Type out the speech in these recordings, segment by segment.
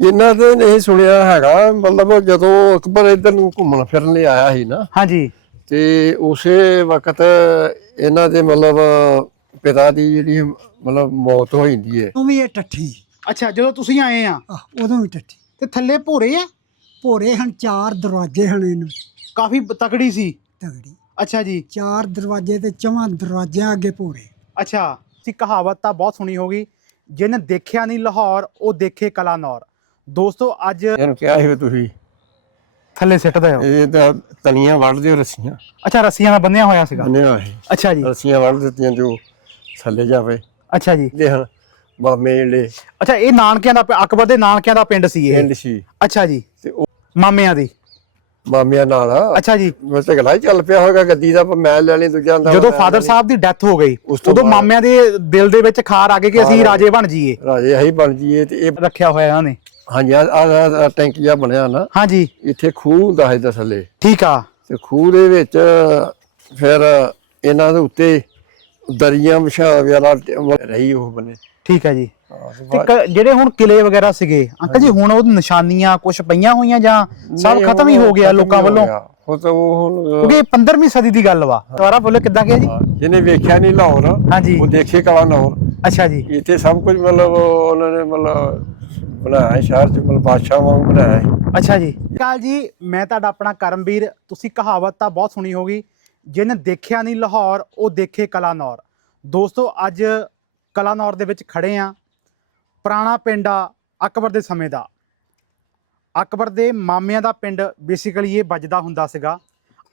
ਇਹਨਾਂ ਦੇ ਨਹੀਂ ਸੁਣਿਆ ਹੈਗਾ ਮਤਲਬ ਜਦੋਂ ਅਕਬਰ ਇੱਧਰ ਨੂੰ ਘੁੰਮਣ ਫਿਰਨ ਲਈ ਆਇਆ ਸੀ ਨਾ ਹਾਂਜੀ। ਤੇ ਉਸੇ ਵਕਤ ਇਹਨਾਂ ਦੇ ਮਤਲਬ ਪਿਤਾ ਦੀ ਜਿਹੜੀ ਮਤਲਬ ਮੌਤ ਹੋ ਜਾਂਦੀ ਹੈ ਉਦੋਂ ਵੀ ਇਹ ਟੱਠੀ। ਅੱਛਾ ਜਦੋਂ ਤੁਸੀਂ ਆਏ ਆ? ਆਹ, ਉਦੋਂ ਵੀ ਟੱਠੀ। ਤੇ ਥੱਲੇ ਭੋਰੇ ਆ? ਭੋਰੇ ਹਨ ਚਾਰ ਦਰਵਾਜ਼ੇ ਹਨ ਇਹਨੂੰ। ਕਾਫੀ ਤਕੜੀ ਸੀ। ਤਗੜੀ ਅੱਛਾ ਜੀ। ਚਾਰ ਦਰਵਾਜ਼ੇ ਤੇ ਚਵਾਂ ਦਰਵਾਜ਼ਿਆਂ ਅੱਗੇ ਭੋਰੇ। ਅੱਛਾ ਸੀ ਕਹਾਵਤ ਤਾਂ ਬਹੁਤ ਸੁਣੀ ਹੋਗੀ। ਜਿਨ ਦੇਖਿਆ ਨਹੀਂ ਲਾਹੌਰ ਉਹ ਦੇਖੇ ਕਲਾਨੌਰ। ਦੋਸਤੋ ਅੱਜ ਇਹਨੂੰ ਕਿਹਾ ਸੀ ਵੀ ਤੁਸੀਂ ਥੱਲੇ ਸਿੱਟਦਾ ਹੋ। ਇਹ ਤਾਂ ਤਲੀਆਂ ਵੱਢ ਦਿਓ ਰੱਸੀਆਂ। ਅੱਛਾ ਰੱਸੀਆਂ ਨਾਲ ਬੰਨਿਆ ਹੋਇਆ ਸੀਗਾ? ਬੰਨਿਆ ਹੋਇਆ ਸੀ। ਅੱਛਾ ਜੀ। ਰੱਸੀਆਂ ਵੱਢ ਦਿੱਤੀਆਂ ਜੋ ਥੱਲੇ ਜਾਵੇ। ਅੱਛਾ ਜੀ। ਦੇ ਬਾਮੇ ਜਿਹੜੇ ਅੱਛਾ ਇਹ ਨਾਨਕਿਆਂ ਦਾ ਅਕਬਰ ਦੇ ਨਾਨਕਿਆਂ ਦਾ ਪਿੰਡ ਸੀ ਇਹ? ਪਿੰਡ ਸੀ। ਅੱਛਾ ਜੀ। ਤੇ ਉਹ ਮਾਮਿਆਂ ਦੀ? ਮਾਮਿਆਂ ਨਾਲ ਅੱਛਾ ਜੀ। ਮੈਂ ਝਗੜਾ ਹੀ ਚੱਲ ਪਿਆ ਹੋਵੇਗਾ ਗੱਦੀ ਦਾ ਪਰ ਮੈਂ ਲੈ ਲਈ ਦੂਜਾ ਦਾ ਜਦੋਂ ਫਾਦਰ ਸਾਹਿਬ ਦੀ ਡੈਥ ਹੋ ਗਈ ਉਦੋਂ ਮਾਮਿਆਂ ਦੇ ਦਿਲ ਦੇ ਵਿੱਚ ਖਾਰ ਆ ਗਈ ਕਿ ਅਸੀਂ ਰਾਜੇ ਬਣ ਜਾਈਏ। ਰਾਜੇ ਅਸੀਂ ਬਣ ਜੀਏ ਤੇ ਇਹ ਰੱਖਿਆ ਹੋਇਆ ਇਹਨਾਂ ਨੇ। ਹਾਂਜੀ ਆ ਟੈਂਕ ਜਿਹਾ ਬਣਿਆ ਨਾ। ਹਾਂਜੀ। ਇੱਥੇ ਖੂਹ ਹੁੰਦਾ ਹੈ ਥੱਲੇ। ਠੀਕ ਆ। ਤੇ ਖੂਹ ਦੇ ਵਿੱਚ ਫਿਰ ਇਹਨਾਂ ਦੇ ਉੱਤੇ ਦਰੀਆਂ ਵਿਛਾ ਵਾਲਾ ਰਹੀ ਉਹ ਬਣੇ। ਠੀਕ ਹੈ ਜੀ। ਤੇ ਜਿਹੜੇ ਹੁਣ ਕਿਲੇ ਵਗੈਰਾ ਸੀਗੇ ਅੰਕਲ ਜੀ ਹੁਣ ਉਹ ਨਿਸ਼ਾਨੀਆਂ ਕੁਝ ਪਈਆਂ ਹੋਈਆਂ ਜਾਂ ਸਭ ਖਤਮ ਹੀ ਹੋ ਗਿਆ ਲੋਕਾਂ ਵੱਲੋਂ। ਉਹ ਤਾਂ ਉਹ ਹੁਣ ਕਿਉਂਕਿ ਇਹ 15ਵੀਂ ਸਦੀ ਦੀ ਗੱਲ ਵਾ। ਦੁਬਾਰਾ ਬੋਲੇ ਕਿੱਦਾਂ ਗਿਆ ਜੀ? ਜਿਹਨੇ ਵੇਖਿਆ ਨਹੀਂ ਲਾਹੌਰ ਹਾਂਜੀ। ਉਹ ਦੇਖੇ ਕਲਾ ਲਾਹੌਰ। ਅੱਛਾ ਜੀ। ਇੱਥੇ ਸਭ ਕੁਝ ਮਤਲਬ ਉਹਨਾਂ ਨੇ ਮਤਲਬ ਬਣਾਇਆ ਹੈ, ਸ਼ਹਿਰ ਚ ਮਤਲਬ ਵਾਂਗ ਬਣਾਇਆ ਹੈ। ਅੱਛਾ ਜੀ। ਕਾਲ ਜੀ ਮੈਂ ਤੁਹਾਡਾ ਆਪਣਾ ਕਰਮਵੀਰ ਤੁਸੀਂ ਕਹਾਵਤ ਤਾਂ ਬਹੁਤ ਸੁਣੀ ਹੋਗੀ। ਜਿਨ ਦੇਖਿਆ ਨਹੀਂ ਲਾਹੌਰ ਉਹ ਦੇਖੇ ਕਲਾਨੌਰ। ਦੋਸਤੋ ਅੱਜ ਕਲਾਨੌਰ ਦੇ ਵਿੱਚ ਖੜੇ ਆ। ਪੁਰਾਣਾ ਪਿੰਡ ਆ ਅਕਬਰ ਦੇ ਸਮੇਂ ਦਾ। ਅਕਬਰ ਦੇ ਮਾਮਿਆਂ ਦਾ ਪਿੰਡ ਬੇਸਿਕਲੀ ਇਹ ਵੱਜਦਾ ਹੁੰਦਾ ਸੀਗਾ।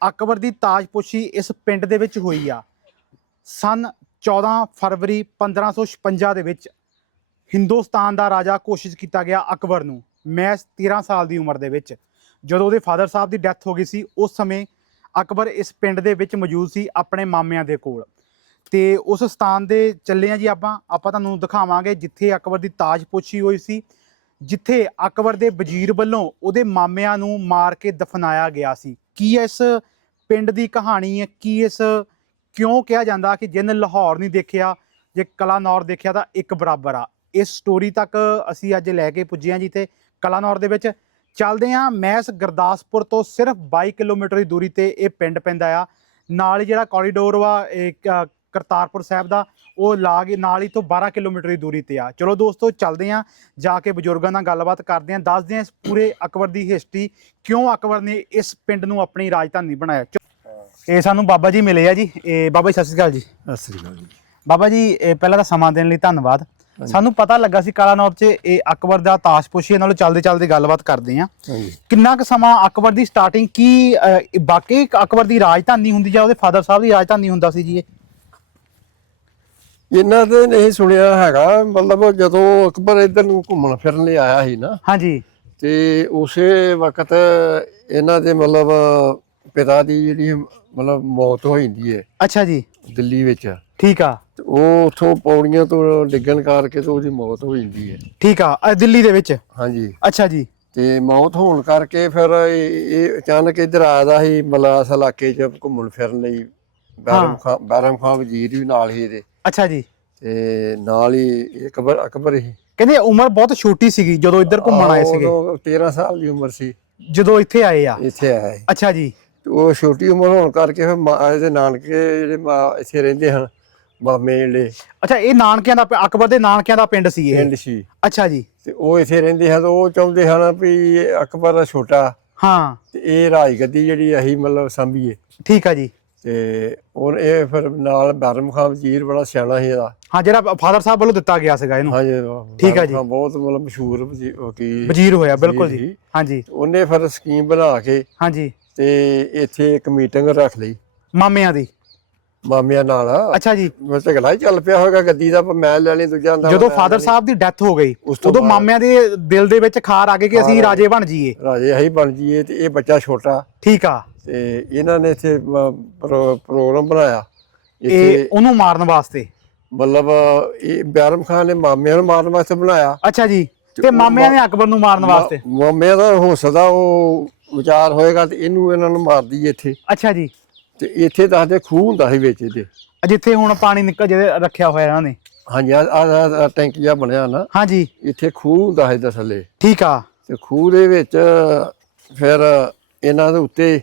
ਅਕਬਰ ਦੀ ਤਾਜਪੋਸ਼ੀ ਇਸ ਪਿੰਡ ਦੇ ਵਿੱਚ ਹੋਈ ਆ। ਸਨ 14 ਫਰਵਰੀ 1556 ਦੇ ਵਿੱਚ ਹਿੰਦੁਸਤਾਨ ਦਾ ਰਾਜਾ ਕੋਸ਼ਿਸ਼ ਕੀਤਾ ਗਿਆ ਅਕਬਰ ਨੂੰ ਮੈਂ 13 ਸਾਲ ਦੀ ਉਮਰ ਦੇ ਵਿੱਚ। ਜਦੋਂ ਉਹਦੇ ਫਾਦਰ ਸਾਹਿਬ ਦੀ ਡੈਥ ਹੋ ਗਈ ਸੀ, ਉਸ ਸਮੇਂ ਅਕਬਰ ਇਸ ਪਿੰਡ ਦੇ ਵਿੱਚ ਮੌਜੂਦ ਸੀ ਆਪਣੇ ਮਾਮਿਆਂ ਦੇ ਕੋਲ। ਤੇ ਉਸ ਸਥਾਨ ਦੇ ਚੱਲੇ ਆ ਜੀ ਆਪਾਂ ਆਪਾਂ ਤੁਹਾਨੂੰ ਦਿਖਾਵਾਂਗੇ ਜਿੱਥੇ ਅਕਬਰ ਦੀ ਤਾਜ ਤਾਜਪੋਸ਼ੀ ਹੋਈ ਸੀ, ਜਿੱਥੇ ਅਕਬਰ ਦੇ ਵਜ਼ੀਰ ਵੱਲੋਂ ਉਹਦੇ ਮਾਮਿਆਂ ਨੂੰ ਮਾਰ ਕੇ ਦਫਨਾਇਆ ਗਿਆ ਸੀ। ਕੀ ਇਸ ਪਿੰਡ ਦੀ ਕਹਾਣੀ ਹੈ? ਕੀ ਇਸ ਕਿਉਂ ਕਿਹਾ ਜਾਂਦਾ ਕਿ ਜਿਨ ਲਾਹੌਰ ਨਹੀਂ ਦੇਖਿਆ, ਜੇ ਕਲਾਨੌਰ ਦੇਖਿਆ ਤਾਂ ਇੱਕ ਬਰਾਬਰ ਆ। ਇਸ ਸਟੋਰੀ ਤੱਕ ਅਸੀਂ ਅੱਜ ਲੈ ਕੇ ਪੁੱਜੇ ਹਾਂ ਜੀ ਤੇ ਕਲਾਨੌਰ ਦੇ ਵਿੱਚ। ਚੱਲਦੇ ਹਾਂ ਮੈਸ ਗੁਰਦਾਸਪੁਰ ਤੋਂ ਸਿਰਫ 22 ਕਿਲੋਮੀਟਰ ਦੀ ਦੂਰੀ ਤੇ ਇਹ ਪਿੰਡ ਪੈਂਦਾ ਆ। ਨਾਲ ਹੀ ਜਿਹੜਾ ਕੋਰੀਡੋਰ ਵਾ ਇਹ ਕਰਤਾਰਪੁਰ ਸਾਹਿਬ ਦਾ ਉਹ ਲਾਗ ਨਾਲ ਹੀ ਤੋਂ 12 ਕਿਲੋਮੀਟਰ ਦੀ ਦੂਰੀ ਤੇ ਆ। ਚਲੋ ਦੋਸਤੋ ਚੱਲਦੇ ਹਾਂ ਜਾ ਕੇ ਬਜ਼ੁਰਗਾਂ ਨਾਲ ਗੱਲਬਾਤ ਕਰਦੇ ਹਾਂ ਦੱਸਦੇ ਹਾਂ ਇਸ ਪੂਰੇ ਅਕਬਰ ਦੀ ਹਿਸਟਰੀ ਕਿਉਂ ਅਕਬਰ ਨੇ ਇਸ ਪਿੰਡ ਨੂੰ ਆਪਣੀ ਰਾਜਧਾਨੀ ਬਣਾਇਆ? ਇਹ ਸਾਨੂੰ ਬਾਬਾ ਜੀ ਮਿਲੇ ਆ ਜੀ। ਇਹ ਬਾਬਾ ਜੀ ਸਤਿ ਸ਼੍ਰੀ ਅਕਾਲ ਜੀ। ਸਤਿ ਸ੍ਰੀ ਅਕਾਲ ਜੀ। ਬਾਬਾ ਜੀ ਪਹਿਲਾਂ ਤਾਂ ਸਮਾਂ ਦੇਣ ਲਈ ਧੰਨਵਾਦ। ਸਾਨੂੰ ਪਤਾ ਲੱਗਾ ਸੀ ਕਾਲਾਨੌਰ 'ਚ ਇਹ ਅਕਬਰ ਦਾ ਤਾਸ਼ਪੋਸ਼ੀ ਨਾਲੋਂ ਚੱਲਦੇ ਚੱਲਦੇ ਗੱਲਬਾਤ ਕਰਦੇ ਆ। ਕਿੰਨਾ ਕੁ ਸਮਾਂ ਅਕਬਰ ਦੀ ਸਟਾਰਟਿੰਗ ਕੀ ਇੱਕ ਅਕਬਰ ਦੀ ਰਾਜਧਾਨੀ ਹੁੰਦੀ ਜਾਂ ਉਹਦੇ ਫਾਦਰ ਸਾਹਿਬ ਦੀ ਰਾਜਧਾਨੀ ਹੁੰਦਾ ਸੀ ਜੀ ਇਹ? ਇਹਨਾਂ ਦੇ ਨਹੀਂ ਸੁਣਿਆ ਹੈਗਾ ਮਤਲਬ ਜਦੋਂ ਅਕਬਰ ਇੱਧਰ ਨੂੰ ਘੁੰਮਣ ਫਿਰਨ ਲਈ ਆਇਆ ਸੀ ਨਾ ਹਾਂਜੀ। ਤੇ ਉਸੇ ਵਕਤ ਇਹਨਾਂ ਦੇ ਮਤਲਬ ਪਿਤਾ ਦੀ ਜਿਹੜੀ ਮਤਲਬ ਮੌਤ ਹੋ ਜਾਂਦੀ ਹੈ। ਅੱਛਾ ਜੀ। ਦਿੱਲੀ ਵਿੱਚ। ਠੀਕ ਆ। ਤੇ ਉਹ ਉਥੋਂ ਪੌੜੀਆਂ ਤੋਂ ਡਿੱਗਣ ਕਰਕੇ ਤੇ ਉਹਦੀ ਮੌਤ ਹੋ ਜਾਂਦੀ ਹੈ। ਠੀਕ ਆ ਅਹ, ਦਿੱਲੀ ਦੇ ਵਿੱਚ? ਹਾਂਜੀ। ਅੱਛਾ ਜੀ। ਤੇ ਮੌਤ ਹੋਣ ਕਰਕੇ ਫਿਰ ਇਹ ਇਹ ਅਚਾਨਕ ਇੱਧਰ ਆਇਆ ਸੀ ਮਤਲਬ ਇਸ ਇਲਾਕੇ 'ਚ ਘੁੰਮਣ ਫਿਰਨ ਲਈ। ਬੈਰਮ ਖਾਂ ਬੈਰਮ ਖਾਂ ਵਜ਼ੀਰ ਵੀ ਨਾਲ ਹੀ ਇਹਦੇ। ਅੱਛਾ ਜੀ। ਤੇ ਨਾਲ ਹੀ ਇਹ ਅਕਬਰ ਅਕਬਰ ਹੀ ਕਹਿੰਦੇ ਉਮਰ ਬਹੁਤ ਛੋਟੀ ਸੀਗੀ ਜਦੋਂ ਇੱਧਰ ਘੁੰਮਣ ਆਏ ਸੀਗੇ। ਉਦੋਂ 13 ਸਾਲ ਦੀ ਉਮਰ ਸੀ। ਜਦੋਂ ਇੱਥੇ ਆਏ ਆ? ਇੱਥੇ ਆਇਆ ਸੀ ਅੱਛਾ ਜੀ। ਤੇ ਉਹ ਛੋਟੀ ਉਮਰ ਹੋਣ ਕਰਕੇ ਫਿਰ ਮਾਂ ਇਹਦੇ ਨਾਨਕੇ ਜਿਹੜੇ ਮਾਂ ਇੱਥੇ ਰਹਿੰਦੇ ਹਨ ਜਿਹੜੇ ਅੱਛਾ ਇਹ ਨਾਨਕਿਆਂ ਦਾ ਪ- ਅਕਬਰ ਦੇ ਨਾਨਕਿਆਂ ਦਾ ਪਿੰਡ ਸੀ ਇਹ? ਪਿੰਡ ਸੀ। ਅੱਛਾ ਜੀ। ਤੇ ਉਹ ਇੱਥੇ ਰਹਿੰਦੇ ਹਨ ਉਹ ਚਾਹੁੰਦੇ ਹਨ ਵੀ ਇਹ ਅਕਬਰ ਦਾ ਛੋਟਾ। ਹਾਂ। ਤੇ ਇਹ ਰਾਜਗੱਦੀ ਜਿਹੜੀ ਅਸੀਂ ਮਤਲਬ ਸੰਭੀਏ। ਠੀਕ ਆ ਜੀ। ਤੇ ਉਹ ਇਹ ਫਿਰ ਨਾਲ ਬਰਮ ਖਾਨ ਵਜ਼ੀਰ ਬੜਾ ਸਿਆਣਾ ਸੀ ਇਹਦਾ। ਹਾਂ ਜਿਹੜਾ ਫਾਦਰ ਸਾਹਿਬ ਵੱਲੋਂ ਦਿੱਤਾ ਗਿਆ ਸੀਗਾ ਇਹਨੂੰ। ਹਾਂਜੀ ਠੀਕ ਆ ਬੈਰਮ ਜੀ। ਖਾਨ ਬਹੁਤ ਮਤਲਬ ਮਸ਼ਹੂਰ ਵਜ਼ੀ- ਵਕੀਲ ਵਜ਼ੀਰ ਹੋਇਆ ਬਿਲਕੁਲ ਵਜ਼ੀਰ ਜੀ। ਸੀ। ਹਾਂਜੀ। ਉਹਨੇ ਫਿਰ ਸਕੀਮ ਬਣਾ ਕੇ ਹਾਂਜੀ। ਤੇ ਇੱਥੇ ਇੱਕ ਮੀਟਿੰਗ ਰੱਖ ਲਈ। ਮਾਮਿਆਂ ਦੀ। ਮਾਮਿਆਂ ਨਾਲ। ਅੱਛਾ ਜੀ। ਮੈਂ ਝਗੜਾ ਹੀ ਚੱਲ ਪਿਆ ਹੋਵੇਗਾ ਗੱਦੀ ਦਾ ਪਰ ਮੈਂ ਲੈ ਲਈ ਦੂਜਾ ਦਾ ਜਦੋਂ ਫਾਦਰ। ਸਾਹਿਬ ਦੀ ਡੈਥ ਹੋ ਗਈ ਉਸ ਤੋਂ ਉਦੋਂ ਮਾਮਿਆਂ ਦੇ ਦਿਲ ਦੇ ਵਿੱਚ ਖਾਰ ਆ ਗਈ ਕਿ ਅਸੀਂ ਰਾਜੇ ਬਣ ਜਾਈਏ। ਰਾਜੇ ਅਸੀਂ ਬਣ ਜੀਏ ਤੇ ਇਹ ਬੱਚਾ ਛੋਟਾ। ਠੀਕ ਆ। ਤੇ ਇਹਨਾਂ ਨੇ ਇੱਥੇ ਪ੍ਰੋਗਰਾਮ ਬਣਾਇਆ। ਇਹ ਇੱਥੇ ਉਹਨੂੰ ਮਾਰਨ ਵਾਸਤੇ। ਮਤਲਬ ਇਹ ਬਿਆਰਮ ਖਾਨ ਨੇ ਮਾਮਿਆਂ ਨੂੰ ਮਾਰਨ ਵਾਸਤੇ ਬਣਾਇਆ। ਅੱਛਾ ਜੀ ਤੇ ਮਾਮਿਆਂ ਨੇ ਅਕਬਰ ਨੂੰ ਮਾਰਨ ਵਾਸਤੇ। ਮਾਮਿਆਂ ਦਾ ਹੋ ਸਕਦਾ ਉਹ ਵਿਚਾਰ ਹੋਏਗਾ ਤੇ ਇਹਨੂੰ ਇਹਨਾਂ ਨੂੰ ਮਾਰ ਦਈਏ ਇੱਥੇ। ਅੱਛਾ ਜੀ। ਤੇ ਇੱਥੇ ਦੱਸਦੇ ਖੂਹ ਹੁੰਦਾ ਸੀ ਵਿੱਚ ਇਹਦੇ। ਜਿੱਥੇ ਹੁਣ ਪਾਣੀ ਨਿਕਲ ਜਿਹਦੇ ਰੱਖਿਆ ਹੋਇਆ ਇਹਨਾਂ ਨੇ। ਹਾਂਜੀ ਆ ਆ ਟੈਂਕ ਜਿਹਾ ਬਣਿਆ ਨਾ। ਹਾਂਜੀ। ਇੱਥੇ ਖੂਹ ਹੁੰਦਾ ਹੈ ਥੱਲੇ ਠੀਕ ਆ। ਤੇ ਖੂਹ ਦੇ ਵਿੱਚ ਫਿਰ ਇਹਨਾਂ ਦੇ ਉੱਤੇ